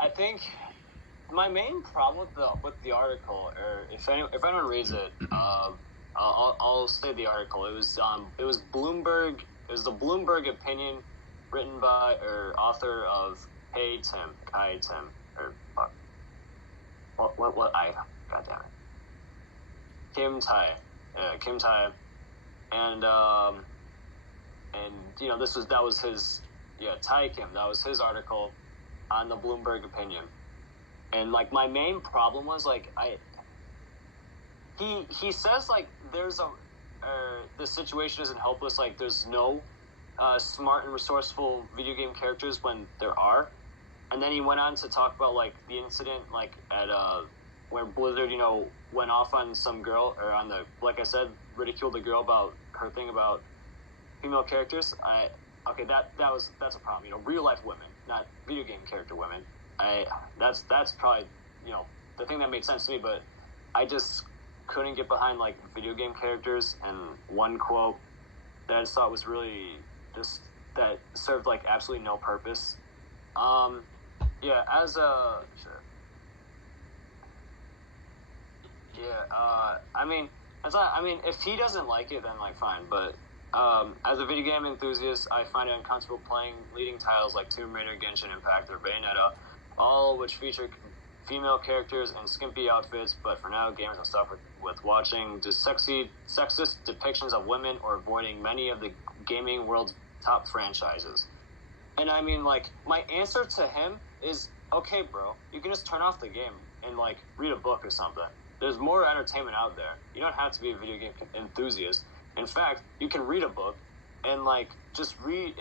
I think my main problem with the article, or if anyone reads it, I'll say the article. It was Bloomberg. It was the Bloomberg opinion, written by or author of Kai Tim, or what I goddamn it, Kim Tai, and that was his Tai Kim. That was his article on the Bloomberg opinion. And like my main problem was like he says like there's the situation isn't hopeless, like there's no smart and resourceful video game characters when there are. And then he went on to talk about like the incident like at where Blizzard went off on some girl, or on the, like I said, ridiculed the girl about her thing about female characters. That's a problem. Real life women, not video game character women. That's probably the thing that made sense to me, but I just couldn't get behind like video game characters. And one quote that I just thought was really just that served like absolutely no purpose. If he doesn't like it, then like fine. But as a video game enthusiast, I find it uncomfortable playing leading titles like Tomb Raider, Genshin Impact, or Bayonetta, all which feature female characters in skimpy outfits. But for now, gamers are stuck with watching sexist depictions of women or avoiding many of the gaming world's top franchises. And I mean, like, my answer to him is, okay, bro, you can just turn off the game and like read a book or something. There's more entertainment out there. You don't have to be a video game enthusiast. In fact, you can read a book and like just read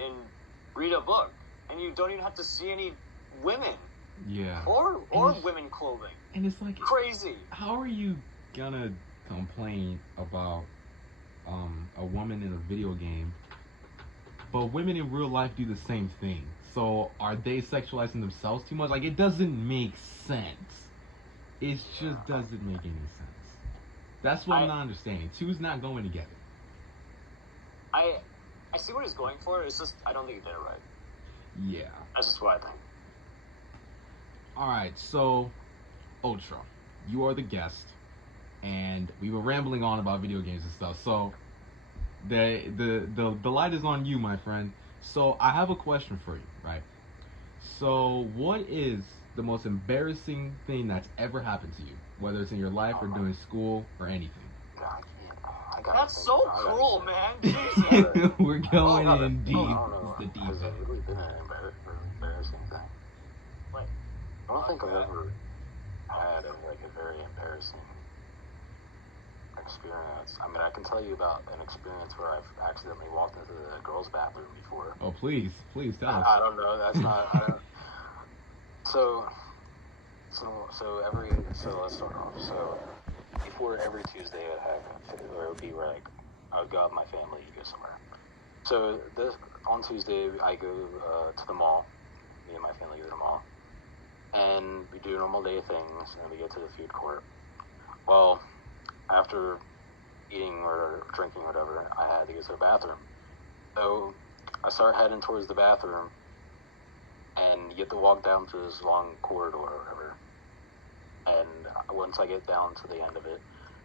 a book, and you don't even have to see any women. Yeah. Or women clothing. And it's like crazy. How are you gonna complain about a woman in a video game, but women in real life do the same thing? So are they sexualizing themselves too much? Like, it doesn't make sense. It just doesn't make any sense. That's what I'm not understanding. Two's not going together. I see what he's going for. It's just I don't think he did it right. Yeah. That's just what I think. Alright, so Ultra, you are the guest, and we were rambling on about video games and stuff. So the light is on you, my friend. So I have a question for you, right? So what is the most embarrassing thing that's ever happened to you, whether it's in your life or doing school or anything? That's so cruel, man. Jesus. We're going in deep. It's the deep end. Has it really been an embarrassing thing? Like, I don't think I've ever had a very embarrassing experience. I mean, I can tell you about an experience where I've accidentally walked into the girls' bathroom before. Oh, please tell us. I don't know. That's not. So let's start off. So before every Tuesday it would be where I would go out with my family and go somewhere. So on Tuesday I go to the mall. Me and my family go to the mall, and we do normal day things, and we get to the food court. Well, after eating or drinking or whatever, I had to go to the bathroom. So I start heading towards the bathroom, and you have to walk down to this long corridor or whatever. And once I get down to the end of it,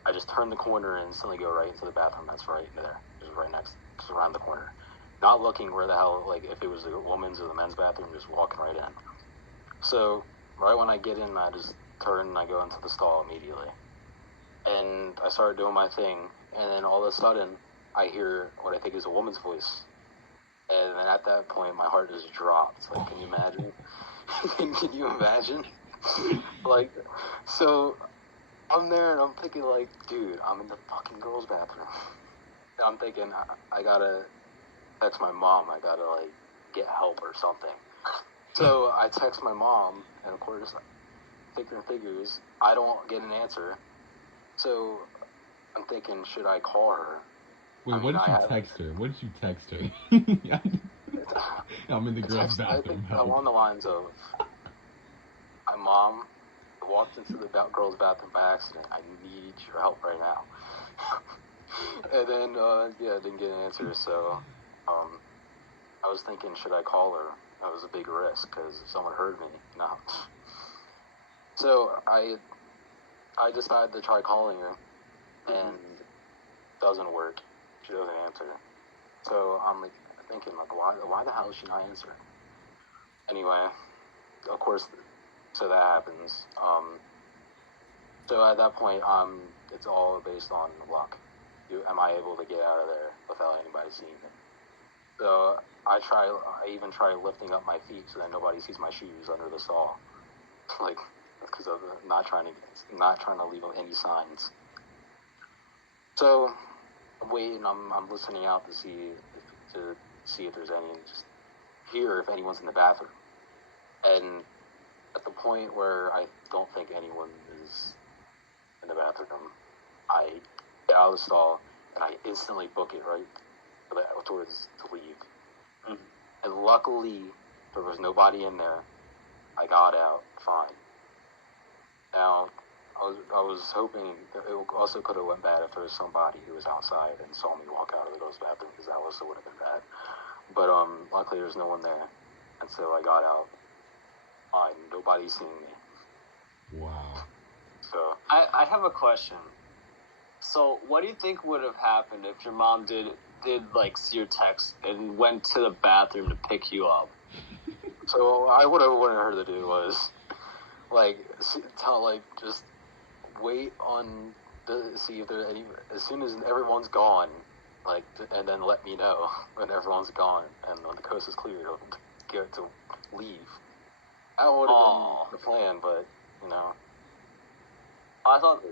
I just turn the corner and instantly go right into the bathroom that's right there, just around the corner. Not looking where the hell, like if it was the women's or the men's bathroom, just walking right in. So right when I get in, I just turn and I go into the stall immediately. And I started doing my thing, and then all of a sudden, I hear what I think is a woman's voice. And then at that point, my heart just dropped. Like, can you imagine? Can you imagine? Like, so I'm there and I'm thinking, like, dude, I'm in the fucking girls' bathroom. And I'm thinking, I gotta text my mom. I gotta, like, get help or something. So I text my mom, and of course, figures, I don't get an answer. So I'm thinking, should I call her? Wait, what did you text her? What did you text her? I'm in the girls' bathroom. Along the lines of, my mom walked into the girls' bathroom by accident. I need your help right now. And then, didn't get an answer. So I was thinking, should I call her? That was a big risk, because if someone heard me, So I decided to try calling her, and it doesn't work. She doesn't answer. So I'm like thinking, like, why the hell is she not answering? Anyway, of course, so that happens. So at that point, it's all based on luck. Am I able to get out of there without anybody seeing it? So I even try lifting up my feet so that nobody sees my shoes under the stall, like, because of not trying to leave any signs. So I'm waiting. I'm listening out to see if there's any, just hear if anyone's in the bathroom. And at the point where I don't think anyone is in the bathroom, I get out of the stall and I instantly book it right towards to leave. Mm-hmm. And luckily, there was nobody in there. I got out fine. Now, I was hoping that it also could have went bad if there was somebody who was outside and saw me walk out of the girls' bathroom, because that also would have been bad. But luckily there's no one there, and so I got out fine. Nobody's seeing me. Wow. So I have a question. So what do you think would have happened if your mom did like see your text and went to the bathroom to pick you up? So what I wanted her to do was, like, just wait on see if there's any, as soon as everyone's gone, like, and then let me know when everyone's gone and when the coast is clear to leave. That would have been the plan, but you know. I thought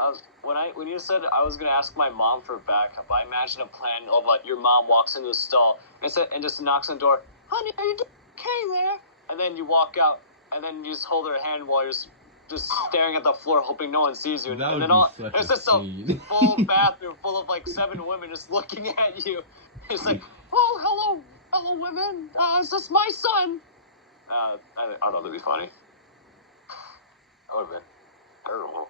when you said I was gonna ask my mom for backup, I imagined a plan of like your mom walks into the stall and just knocks on the door. Honey, are you doing okay there? And then you walk out, and then you just hold her hand while you're just staring at the floor, hoping no one sees you. And then it's just a full bathroom full of like 7 women just looking at you. It's like, oh, hello, women. Is this my son? I thought that'd be funny. That would have been terrible.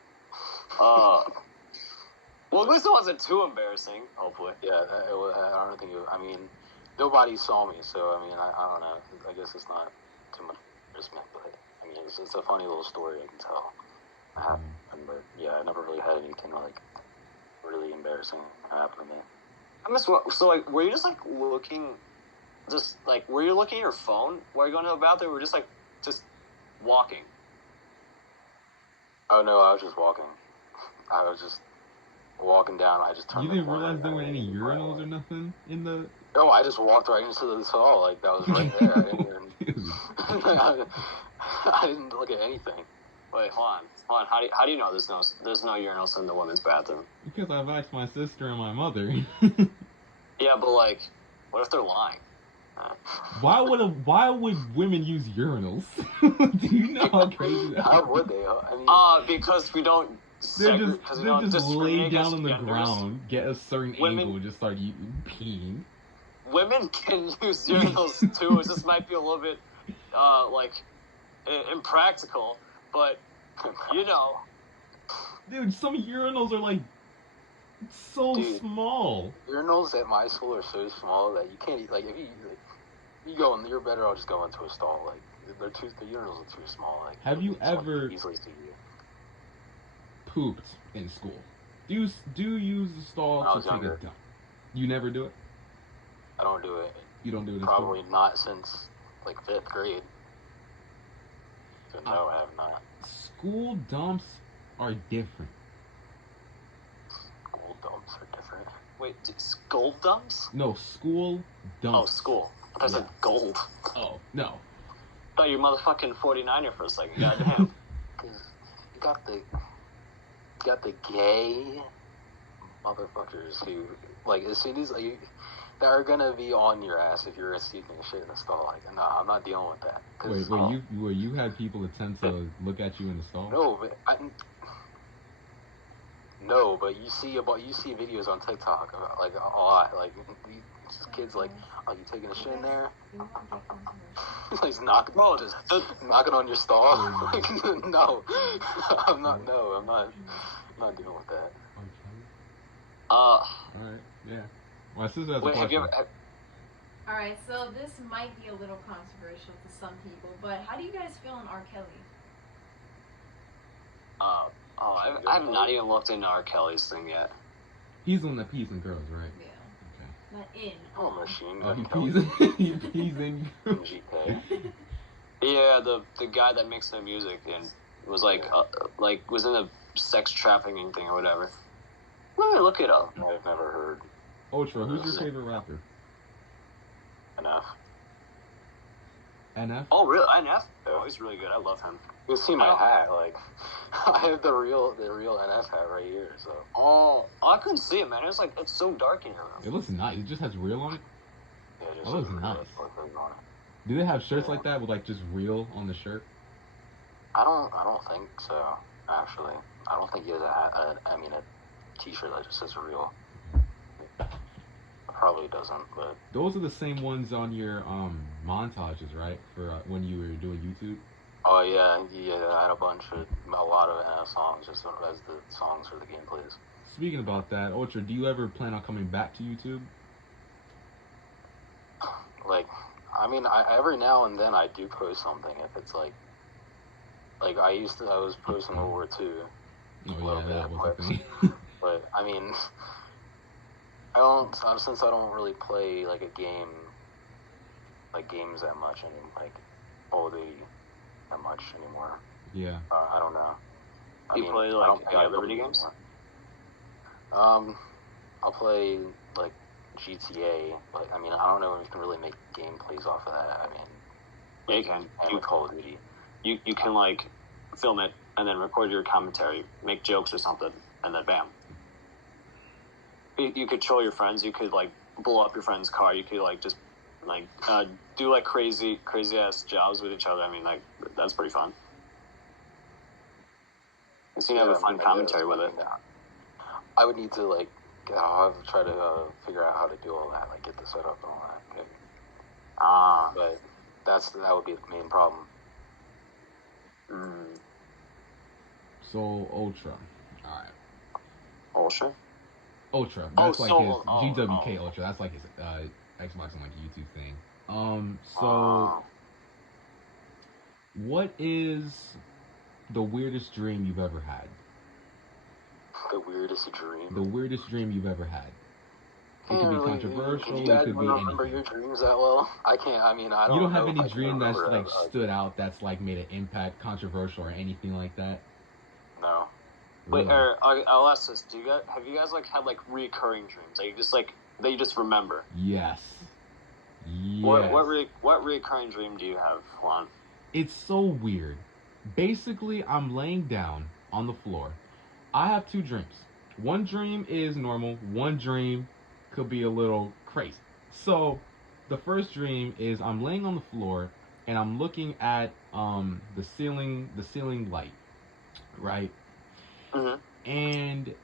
Well, at least it wasn't too embarrassing, hopefully. Yeah, I don't think I mean, nobody saw me, so, I mean, I don't know. I guess it's not too much embarrassment, but, I mean, it's a funny little story, I can tell. But, yeah, I never really had anything, like, really embarrassing happen to me. So, like, were you just, like, looking at your phone while you're going to the bathroom, or just walking? Oh, no, I was just walking. I was just walking down. I just turned. You didn't realize there were any urinals or nothing in the. No, I just walked right into the stall. Like, that was right there. I didn't look at anything. Wait, hold on. How do you know there's no urinals in the women's bathroom? Because I've asked my sister and my mother. Yeah, but like, what if they're lying? Why would women use urinals? Do you know how crazy that is? How would they? I mean, because we don't. They just lay down on the ground, get a certain angle, and just start peeing. Women can use urinals too. It just might be a little bit impractical, but you know. Dude, some urinals are like so small. Urinals at my school are so small that you can't, like, if you go in, you're better off just going to a stall. Like, the urinals are too small. Like, have you ever easily see you pooped in school? Do you use the stall to take a dump? You never do it? I don't do it. You don't do it? Probably not since like 5th grade. So no, I have not. School dumps are different. School dumps are different. Wait, school dumps? No, school dumps. Oh, school. I said gold. Oh, no. I thought you were motherfucking 49er for a second. Goddamn. You got the gay motherfuckers who, like, as soon as that are gonna be on your ass if you're sneaking shit in the stall. Like, nah, I'm not dealing with that. Wait, you had people attempt to look at you in the stall? No, but you see videos on TikTok about, like, a lot. Like, these kids, like, are you taking a shit in there? He's knocking on your stall. Like, no, I'm not dealing with that. Alright, yeah. My sister has a question. Alright, so this might be a little controversial to some people, but how do you guys feel on R. Kelly? I have not even looked into R. Kelly's thing yet. He's on the peas and girls, right? Yeah. Not in. Oh, Machine Oh, Gun he Kelly. pees. He pees in. GK. Yeah, the guy that makes the music and was was in a sex trafficking thing or whatever. Let me look it up. I've never heard Ultra, who's your favorite rapper? enough. NF? Oh, really? NF? Oh, he's really good. I love him. You can see my Oh. hat, like I have the real NF hat right here. So Oh, I couldn't see it, man. It's so dark in here. It looks nice. It just has real on it. yeah, just Oh, it's like, nice. like on it. Do they have shirts like that with like just real on the shirt? I don't think so. Actually, I don't think he has a hat. A T-shirt that just says real. Probably doesn't, but Those are the same ones on your montages, right? For when you were doing YouTube. oh yeah, I had a lot of NF songs just as the songs for the gameplays. Speaking about that, Ultra, do you ever plan on coming back to YouTube? Like, every now and then I do post something if it's like I was posting World War II. Oh yeah, that was clips. the thing. But since I don't really play like a game, like games that much anymore, like Call of Duty that much anymore. Yeah. I don't know. You play I like don't any play other video games? anymore. I'll play like GTA, but I don't know if you can really make gameplays off of that. Yeah, you can. And with Call of Duty. You can like film it and then record your commentary, make jokes or something, and then bam. You could troll your friends. You could like blow up your friend's car. You could like just like do like crazy ass jobs with each other. That's pretty fun. And so you have a fun commentary with it. I would need to like I'll have to try to figure out how to do all that, like get the setup and all that. Okay. But that would be the main problem. So Ultra, all right. Ultra. Ultra. That's his GwK oh. Ultra. That's like his Xbox and like YouTube thing. So what is the weirdest dream you've ever had? The weirdest dream. The weirdest dream you've ever had. It could be controversial. You guys it could be remember anything. your dreams that well? I can't. I don't. You don't have know any if I can dream that's remember like stood out, that's like made an impact, controversial, or anything like that. No. Wait, Really? I'll ask this: have you guys like had like recurring dreams? That you just remember? Yes. What recurring dream do you have, Juan? It's so weird. Basically, I'm laying down on the floor. I have two dreams. One dream is normal. One dream could be a little crazy. So, the first dream is I'm laying on the floor and I'm looking at the ceiling light, right? Mm-hmm. And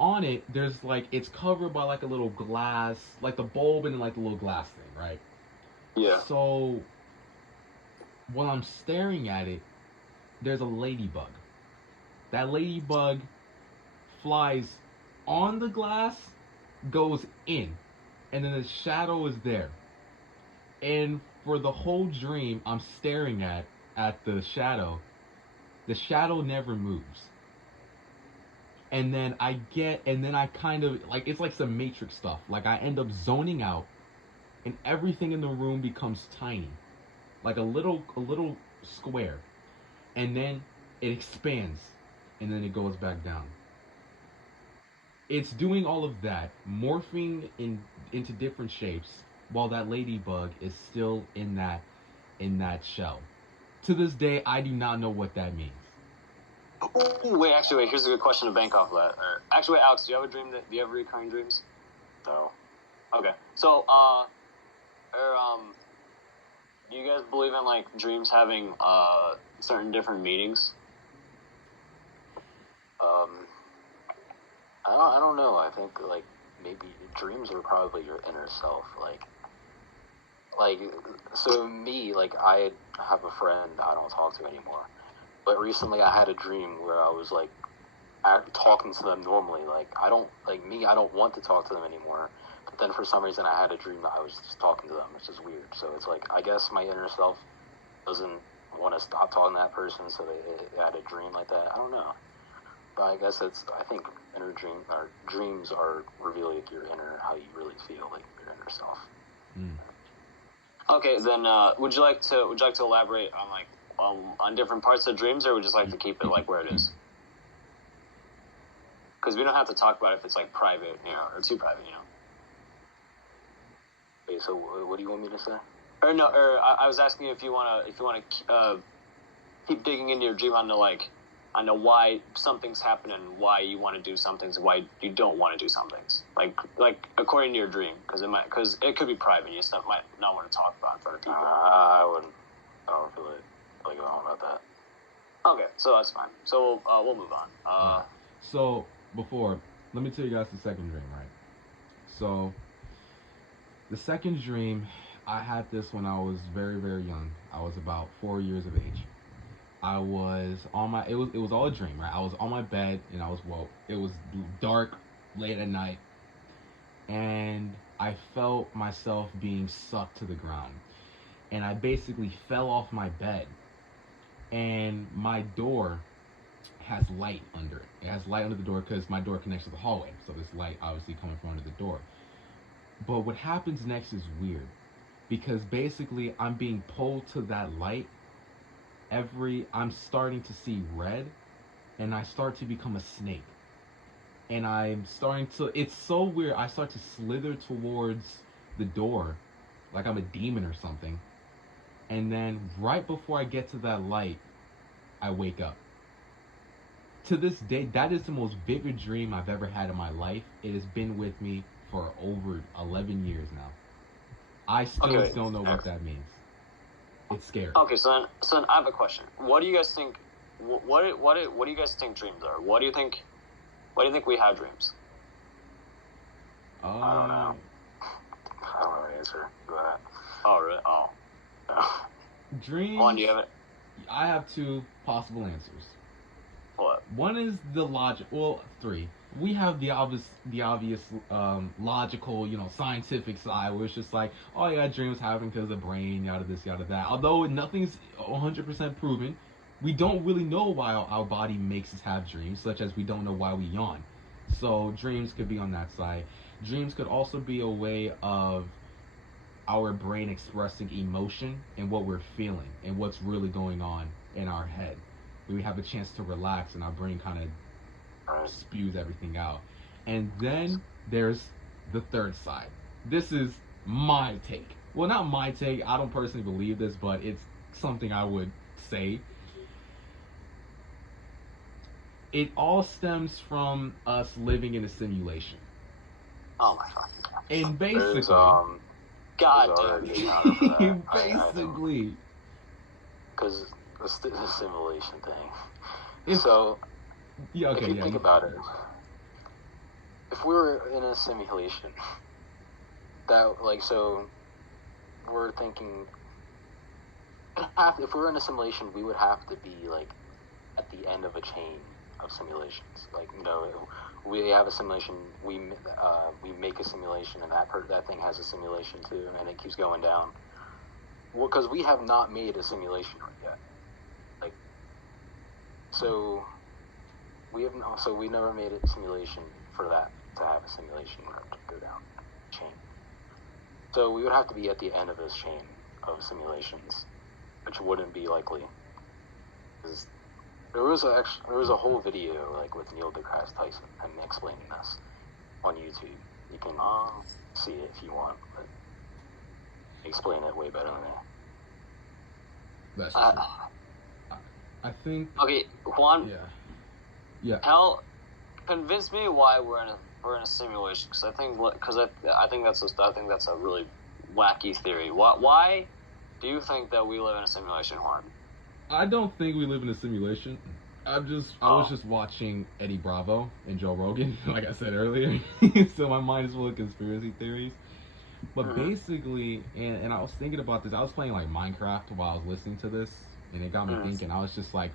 on it, there's like, it's covered by like a little glass, like the bulb and like the little glass thing, right? Yeah. So while I'm staring at it, there's a ladybug. That ladybug flies on the glass, goes in, and then the shadow is there. And for the whole dream, I'm staring at the shadow. The shadow never moves. And then I kind of, like, it's like some Matrix stuff. Like, I end up zoning out, and everything in the room becomes tiny. Like a little square. And then it expands, and then it goes back down. It's doing all of that, morphing into different shapes, while that ladybug is still in that shell. To this day, I do not know what that means. Wait, here's a good question to bank off of that. Actually, Alex, do you have a dream do you have recurring dreams? No. Okay. So, do you guys believe in like dreams having certain different meanings? I don't know. I think like maybe dreams are probably your inner self. Like so me, like I have a friend I don't talk to anymore. But recently I had a dream where I was like talking to them normally. Like I don't want to talk to them anymore. But then for some reason I had a dream that I was just talking to them, which is weird. So it's like I guess my inner self doesn't want to stop talking to that person, so they had a dream like that. I don't know. But I guess I think dreams are revealing like your inner, how you really feel, like your inner self. Okay, then would you like to elaborate on like on different parts of dreams, or would you just like to keep it like where it is? Because we don't have to talk about it if it's like private, or too private, Wait, so what do you want me to say? Or no, or I was asking you if you wanna keep digging into your dream on the why something's happening, why you want to do some things, why you don't want to do some things, like according to your dream, because it could be private. You just might not want to talk about it in front of people. I don't feel like going about that. Okay, so that's fine. So we'll move on. So before, let me tell you guys the second dream, right? So the second dream, I had this when I was very, very young. I was about 4 years of age. I was on it was all a dream, right? I was on my bed and it was dark, late at night, and I felt myself being sucked to the ground. And I basically fell off my bed, and my door has light under it. It has light under the door because my door connects to the hallway, so there's light obviously coming from under the door. But what happens next is weird, because basically I'm being pulled to that light. I'm starting to see red, and I start to become a snake. And it's so weird, I start to slither towards the door, like I'm a demon or something. And then right before I get to that light, I wake up. To this day, that is the most vivid dream I've ever had in my life. It has been with me for over 11 years now. I still don't know what that means. It's scary. Okay, so then I have a question. What do you guys think? What do you guys think dreams are? What do you think we have dreams? I don't know. I don't know the answer to that. Oh, really? Oh. Dreams. One, do you have it? I have two possible answers. What? One is the logic. Well, three. We have the obvious, logical, scientific side, where it's just like, oh yeah, dreams happen because of the brain, yada this, yada that. Although nothing's 100% proven, we don't really know why our body makes us have dreams, such as we don't know why we yawn. So dreams could be on that side. Dreams could also be a way of our brain expressing emotion and what we're feeling and what's really going on in our head. We have a chance to relax and our brain kind of spews everything out. And then there's the third side. This is my take. Well, not my take. I don't personally believe this, but it's something I would say. It all stems from us living in a simulation. Oh my fucking god. And basically, God damn. Basically, because the simulation thing. If you think about it, if we were in a simulation, we're thinking, if we were in a simulation, we would have to be like at the end of a chain of simulations. Like, we have a simulation, we make a simulation, and that thing has a simulation too, and it keeps going down. Well, because we have not made a simulation yet. So we never made a simulation for that to have a simulation where it would go down the chain. So we would have to be at the end of this chain of simulations, which wouldn't be likely. Because there was a whole video with Neil deGrasse Tyson and explaining this on YouTube. You can see it if you want, but explain it way better than me. That's true. I think. Okay, Juan. Yeah. Convince me why we're in a simulation. Because I think that's a really wacky theory. Why do you think that we live in a simulation, Juan? I don't think we live in a simulation. I was just watching Eddie Bravo and Joe Rogan, like I said earlier. So my mind is full of conspiracy theories. But basically, and I was thinking about this. I was playing Minecraft while I was listening to this. And it got me thinking. I was just like,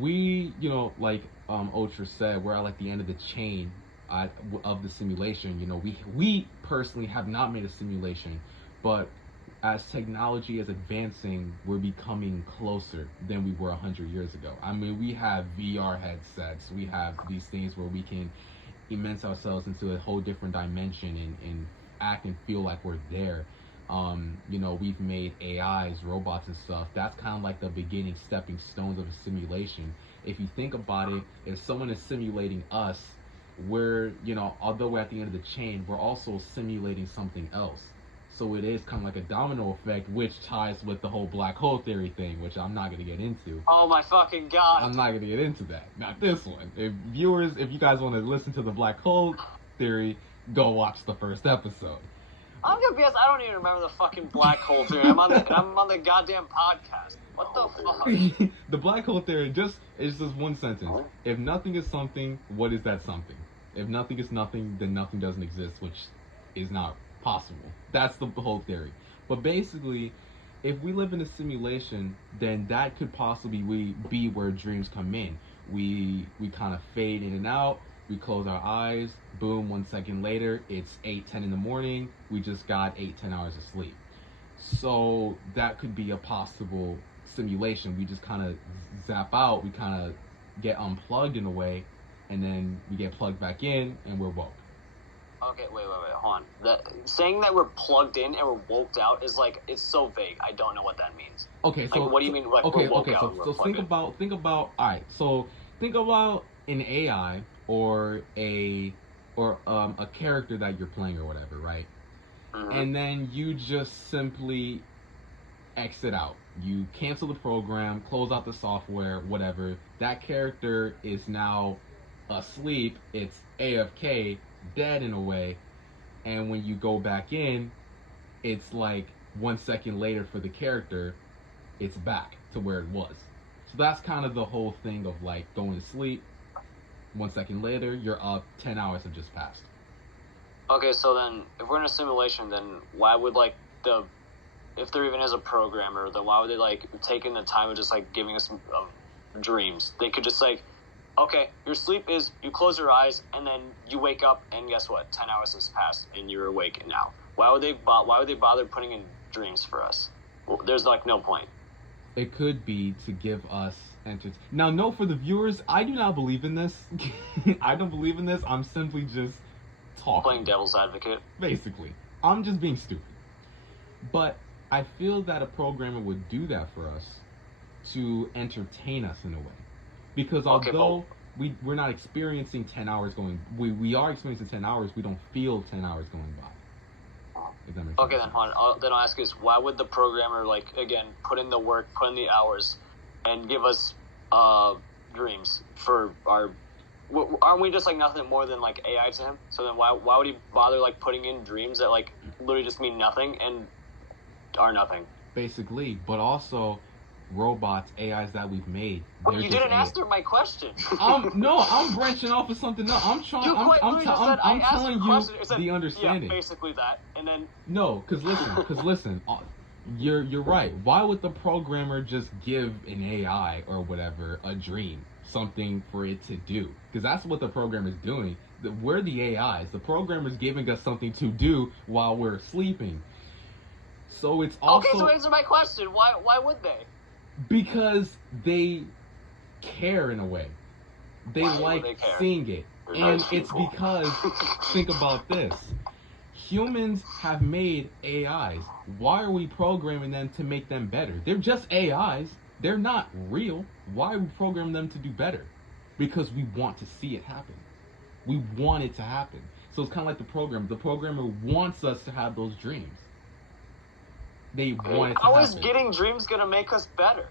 we, Ultra said, we're at the end of the chain of the simulation. We personally have not made a simulation, but as technology is advancing, we're becoming closer than we were 100 years ago. I mean, we have VR headsets, we have these things where we can immerse ourselves into a whole different dimension and act and feel like we're there. We've made AIs, robots and stuff. That's kind of like the beginning stepping stones of a simulation. If you think about it, if someone is simulating us, we're, although we're at the end of the chain, we're also simulating something else. So it is kind of like a domino effect, which ties with the whole black hole theory thing, which I'm not going to get into. Oh my fucking god! I'm not going to get into that. Not this one. If you guys want to listen to the black hole theory, go watch the first episode. I'm gonna be honest, I don't even remember the fucking black hole theory. I'm on the goddamn podcast. What the fuck? The black hole theory is just one sentence. If nothing is something, what is that something? If nothing is nothing, then nothing doesn't exist, which is not possible. That's the whole theory. But basically, if we live in a simulation, then that could possibly be where dreams come in. We kind of fade in and out. We close our eyes. Boom, 1 second later, it's 8, 10 in the morning. We just got 8, 10 hours of sleep. So that could be a possible simulation. We just kind of zap out. We kind of get unplugged in a way, and then we get plugged back in, and we're woke. Okay, wait, hold on. Saying that we're plugged in and we're woked out is like, it's so vague. I don't know what that means. Okay, so like, what do you mean? Like, okay, we're woke okay. out So think about. All right. So think about an AI or a character that you're playing or whatever, right? Mm-hmm. And then you just simply exit out. You cancel the program, close out the software, whatever. That character is now asleep. It's AFK, dead in a way. And when you go back in, it's like 1 second later for the character, it's back to where it was. So that's kind of the whole thing of like going to sleep. 1 second later, you're up. 10 hours have just passed. Okay, so then if we're in a simulation, then why would if there even is a programmer, then why would they like taking the time of just like giving us dreams? They could just like, okay, your sleep is you close your eyes and then you wake up and guess what? 10 hours has passed and you're awake now. Why would they bother putting in dreams for us? Well, there's like no point. It could be to give us Now, note for the viewers, I do not believe in this. I don't believe in this. I'm simply just talking. Playing devil's advocate. Basically. I'm just being stupid. But I feel that a programmer would do that for us to entertain us in a way. Because although we're not experiencing 10 hours we are experiencing 10 hours, we don't feel 10 hours going by. If that makes okay, sense. then I'll ask you this. Why would the programmer, like, again, put in the work, put in the hours, and give us dreams for our... Aren't we just, like, nothing more than, like, AI to him? So then why would he bother, like, putting in dreams that, like, literally just mean nothing and are nothing? Basically, but also robots, AIs that we've made. You didn't answer my question. No, I'm branching off of something else. I'm telling you the understanding. Yeah, basically that, and then no, because listen, you're right. Why would the programmer just give an AI or whatever a dream, something for it to do? Because that's what the programmer's doing. We're the AIs. The programmer's giving us something to do while we're sleeping. So it's also okay. So answer my question. Why would they? Because they care in a way. They like seeing it. And it's because, think about this. Humans have made AIs. Why are we programming them to make them better? They're just AIs. They're not real. Why are we programming them to do better? Because we want to see it happen. We want it to happen. So it's kind of like the program. The programmer wants us to have those dreams. They want it to happen. How is getting dreams gonna make us better?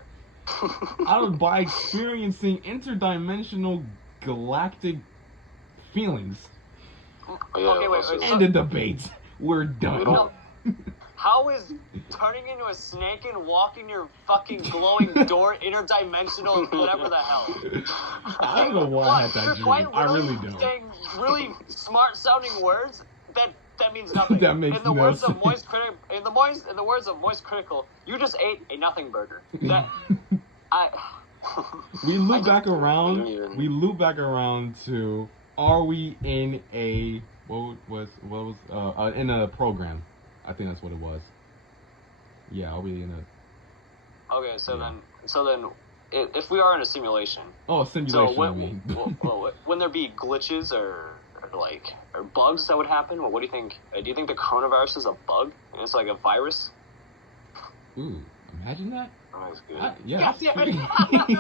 By experiencing interdimensional galactic feelings. Okay, wait. End the debate. We're done. No. How is turning into a snake and walking your fucking glowing door interdimensional whatever the hell? I don't know why I had that dream. I really don't. Saying really smart sounding words that means nothing. That makes in the no words sense. of Moist Critical, in the words of Moist Critical, you just ate a nothing burger. We loop back around to, are we in a what was in a program? I think that's what it was. Yeah, I'll be in a. Okay, so Yeah. then, if we are in a simulation, Oh, simulation. so I mean. when there be glitches or bugs that would happen, what do you think? Do you think the coronavirus is a bug and it's like a virus? Ooh, imagine that. That's good. Yeah. That's pretty-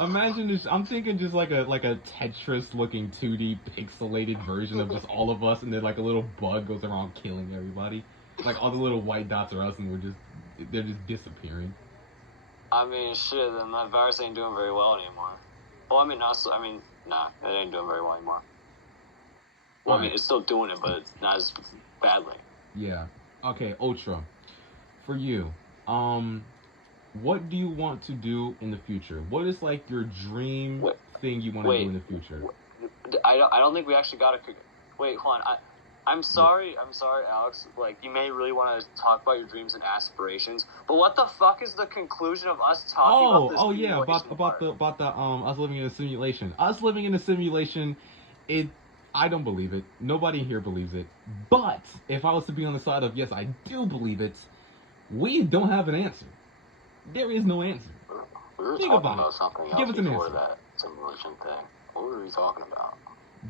Imagine this. I'm thinking just like a Tetris looking 2D pixelated version of just all of us, and then like a little bug goes around killing everybody. Like all the little white dots are us, and they're just disappearing. I mean, shit, then that virus ain't doing very well anymore. Well, I mean, nah, it ain't doing very well anymore. Well, I mean, Alright. it's still doing it, but it's not as badly. Yeah. Okay, Ultra. For you, what do you want to do in the future? What is like your dream thing you want to do in the future? I don't think we actually got a. Wait, hold on. I'm sorry, Alex. Like, you may really want to talk about your dreams and aspirations, but what the fuck is the conclusion of us talking about this? Oh yeah, about the us living in a simulation. Us living in a simulation, I don't believe it. Nobody here believes it. But if I was to be on the side of yes, I do believe it, we don't have an answer. There is no answer. We were Think talking about about it. something Give else us an before answer. that simulation thing. What were we talking about?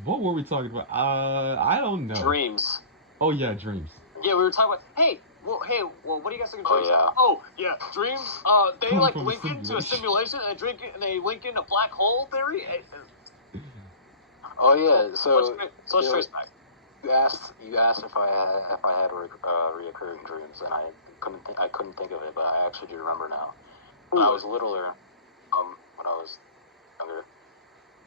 What were we talking about? I don't know. Dreams. Oh yeah, dreams. Yeah, we were talking about. Hey, what do you guys think of Oh, dreams? yeah. Oh yeah, dreams. They Come like from a link into a simulation and they link into black hole theory. Oh yeah, so Let's trace back. you asked if I had reoccurring dreams, and I couldn't think of it, but I actually do remember now. When I was littler, when I was younger,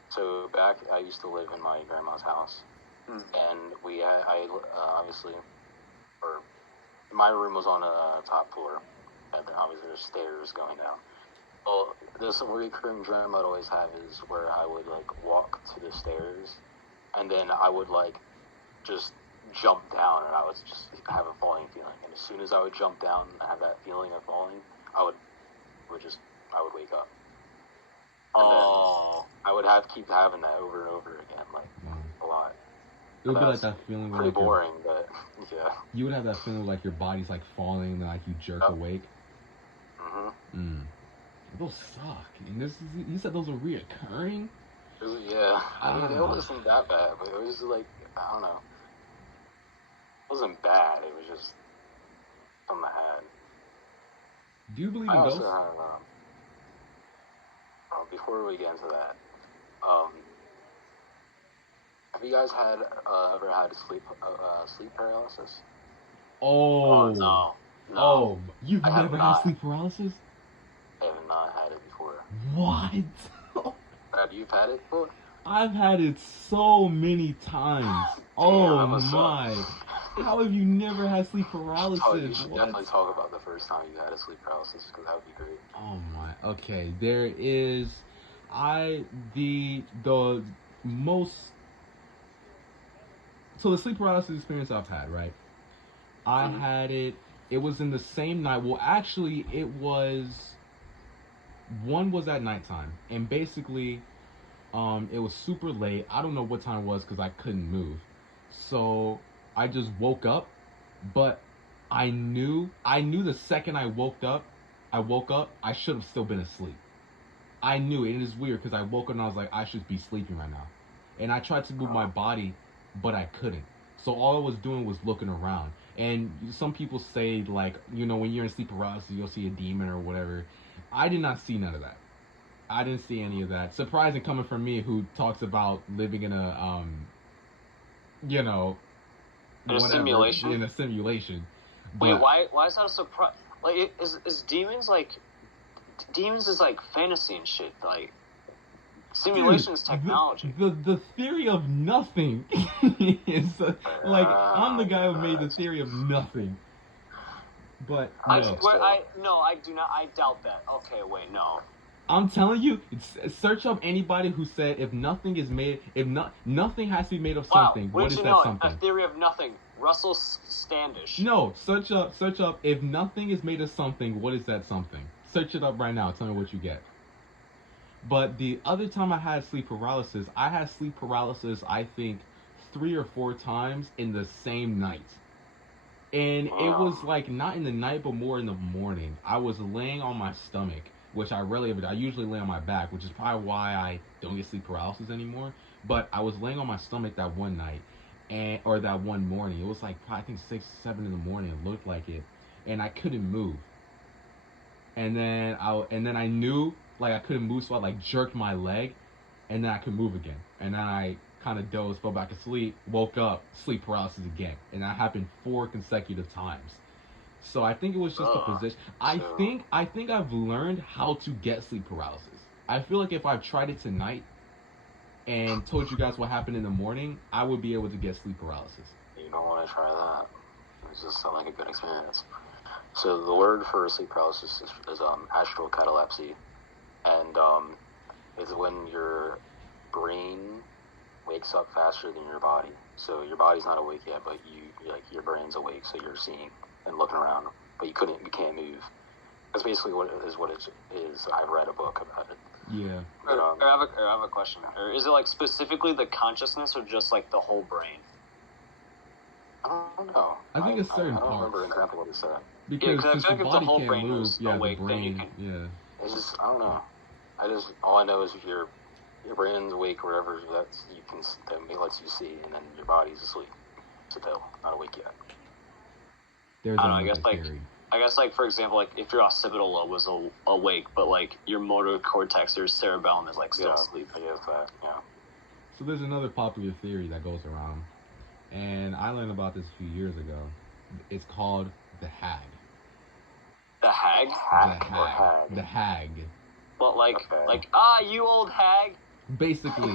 so back I used to live in my grandma's house, and I obviously, or my room was on a top floor, and then obviously there's stairs going down. Well, this recurring dream I'd always have is where I would like walk to the stairs, and then I would like just jump down, and I would just have a falling feeling. And as soon as I would jump down and have that feeling of falling, I would wake up. And then I would keep having that over and over again, like a lot. It would be like That's that feeling where pretty like boring, but yeah. you would have that feeling like your body's like falling and then like you jerk awake. Mhm. Those suck. And you said those are reoccurring? Yeah. I mean, it wasn't that bad, but it was like, I don't know. It wasn't bad. It was just something I had. Do you believe I in also ghosts? have, before we get into that, have you guys ever had sleep paralysis? Oh. No. Oh, you've I have never had not. sleep paralysis? I have not had it before. What? Brad, you've had it before? I've had it so many times. Oh that must my. suck. How have you never had sleep paralysis? Oh, you should What? definitely talk about the first time you had a sleep paralysis, because that would be great. Oh my. Okay, there is the most so the sleep paralysis experience I've had, right? I had it was in the same night. Well, actually one was at nighttime, and basically it was super late. I don't know what time it was because I couldn't move. So I just woke up, but I knew the second I woke up, I should have still been asleep. I knew it. It is weird because I woke up and I was like, I should be sleeping right now. And I tried to move my body, but I couldn't. So all I was doing was looking around. And some people say, like, you know, when you're in sleep paralysis, you'll see a demon or whatever. I did not see none of that. I didn't see any of that. Surprising coming from me, who talks about living in a, you know, In a simulation? In a simulation. Wait, But why is that a surprise? Like, is demons like... Demons is like fantasy and shit. Like, simulation is technology. The theory of nothing is like I'm the guy who made the theory of nothing. But I do not. I doubt that. Okay, wait, no. I'm telling you, search up anybody who said if nothing is made, nothing has to be made of something. Wow, what is that know? something? A theory of nothing. Russell Standish. No, search up if nothing is made of something. What is that something? Search it up right now. Tell me what you get. But the other time I had sleep paralysis, I think 3 or 4 times in the same night. And it was like not in the night, but more in the morning. I was laying on my stomach, which I rarely ever do. I usually lay on my back, which is probably why I don't get sleep paralysis anymore. But I was laying on my stomach that one night, or that one morning. It was like I think 6, 7 in the morning. It looked like it, and I couldn't move. And then I knew like I couldn't move, so I like jerked my leg, and then I could move again. And then I kind of dozed, fell back asleep, woke up, sleep paralysis again, and that happened 4 consecutive times. So I think it was just a position. I think I've learned how to get sleep paralysis. I feel like if I've tried it tonight and told you guys what happened in the morning, I would be able to get sleep paralysis. You don't want to try that. It just sounds like a good experience. So the word for sleep paralysis is astral catalepsy, and it's when your brain wakes up faster than your body. So your body's not awake yet, but your brain's awake, so you're seeing and looking around, but you can't move. That's basically what it is. I've read a book about it. Yeah. I have a question. Or is it like specifically the consciousness, or just like the whole brain? I don't know. I think it's certain I don't parts. remember exactly what it said. Because I since feel the like if the body whole can't brain move, is yeah, awake, the then you brain, can. yeah. It's just, I don't know. All I know is if your brain's awake or whatever, that lets you see, and then your body's asleep. So they're not awake yet. There's I don't know, theory. I guess, like, for example, like, if your occipital lobe was awake, but, like, your motor cortex, your cerebellum is, like, still asleep. I guess that, yeah. So there's another popular theory that goes around, and I learned about this a few years ago. It's called the hag. The hag? The hag. Well, like, you old hag. Basically.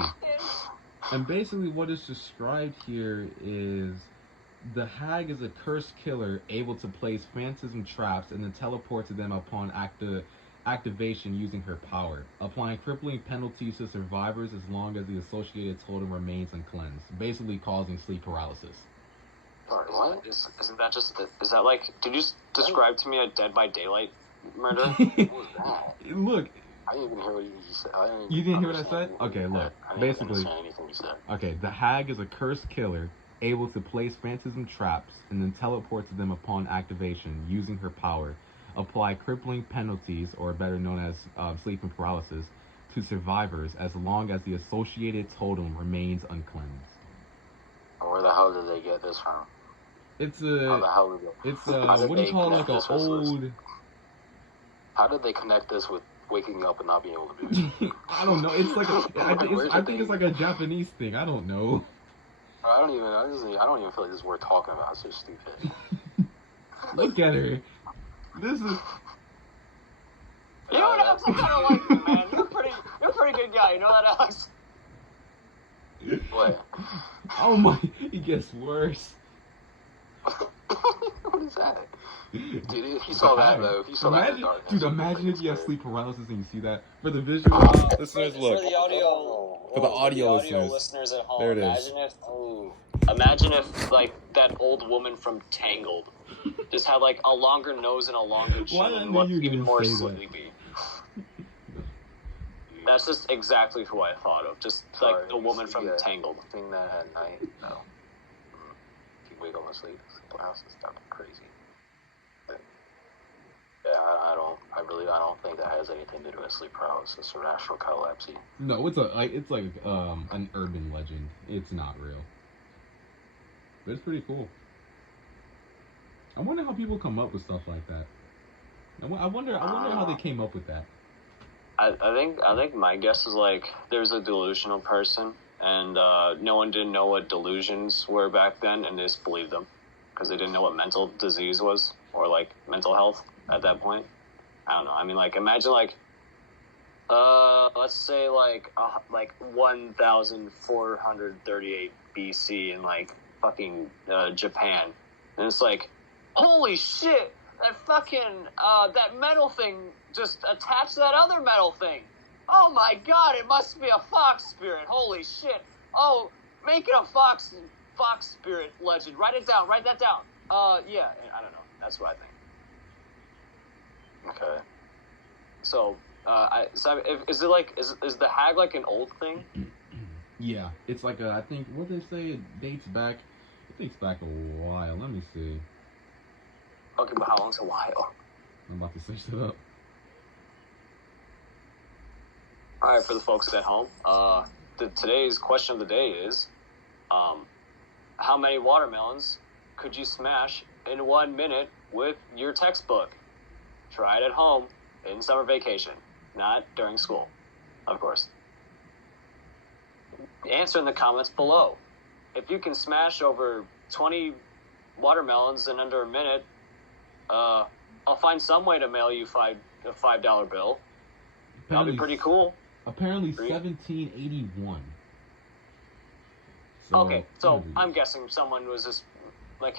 And basically what is described here is the hag is a cursed killer able to place phantasm traps and then teleport to them upon activation using her power, applying crippling penalties to survivors as long as the associated totem remains uncleansed, basically causing sleep paralysis. Sorry, what? Isn't that just... Is that like... Did you describe to me a Dead by Daylight murder? What was that? Look. I didn't even hear what you said. You didn't hear what I said? Okay, look. I didn't Basically... understand anything you said. Okay, the hag is a cursed killer able to place phantasm traps and then teleport to them upon activation using her power, apply crippling penalties, or better known as sleep and paralysis, to survivors as long as the associated totem remains uncleansed. Where the hell did they get this from? It's what do you call it, like an old... How did they connect this with waking up and not being able to move? I don't know. It's like I think it's like a Japanese thing. I don't know. I don't even feel like this is worth talking about. It's so stupid. Look at her. This is... You know what, Alex? I kind of like you, man. You're a pretty good guy. You know that, Alex? What? Oh my... It gets worse. What is that? Dude, if you saw that, though, imagine if you have sleep paralysis and you see that. For the visual listeners, look. For the audio listeners at home, there it is. Imagine if, like, that old woman from Tangled just had, like, a longer nose and a longer chin and looked even more sleepy. That's just exactly who I thought of. Just, like, the woman from Tangled. Thing that at night, no. If you wake up and sleep, paralysis, that's crazy. Yeah, I don't think that has anything to do with sleep paralysis or astral catalepsy. No, it's like an urban legend. It's not real. But it's pretty cool. I wonder how people come up with stuff like that. I wonder how they came up with that. I think my guess is like there's a delusional person and no one didn't know what delusions were back then and they just believed them because they didn't know what mental disease was or like mental health at that point. I don't know. I mean, like, imagine, like, let's say, like 1,438 BC in, like, fucking Japan. And it's like, holy shit, that fucking, that metal thing just attached to that other metal thing. Oh my god, it must be a fox spirit. Holy shit. Oh, make it a fox spirit legend. Write that down. Yeah, I don't know. That's what I think. Okay. So, is the hag like an old thing? Yeah, it's like I think what they say it dates back a while. Let me see. Okay, but how long's a while? I'm about to search it up. All right, for the folks at home, today's question of the day is, how many watermelons could you smash in 1 minute with your textbook? Try it at home in summer vacation, not during school, of course. Answer in the comments below. If you can smash over 20 watermelons in under a minute, I'll find some way to mail you a $5 bill. That'll be pretty cool. Apparently 1781. So, okay, so I'm guessing someone was just was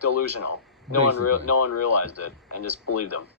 delusional. No one realized it and just believed them.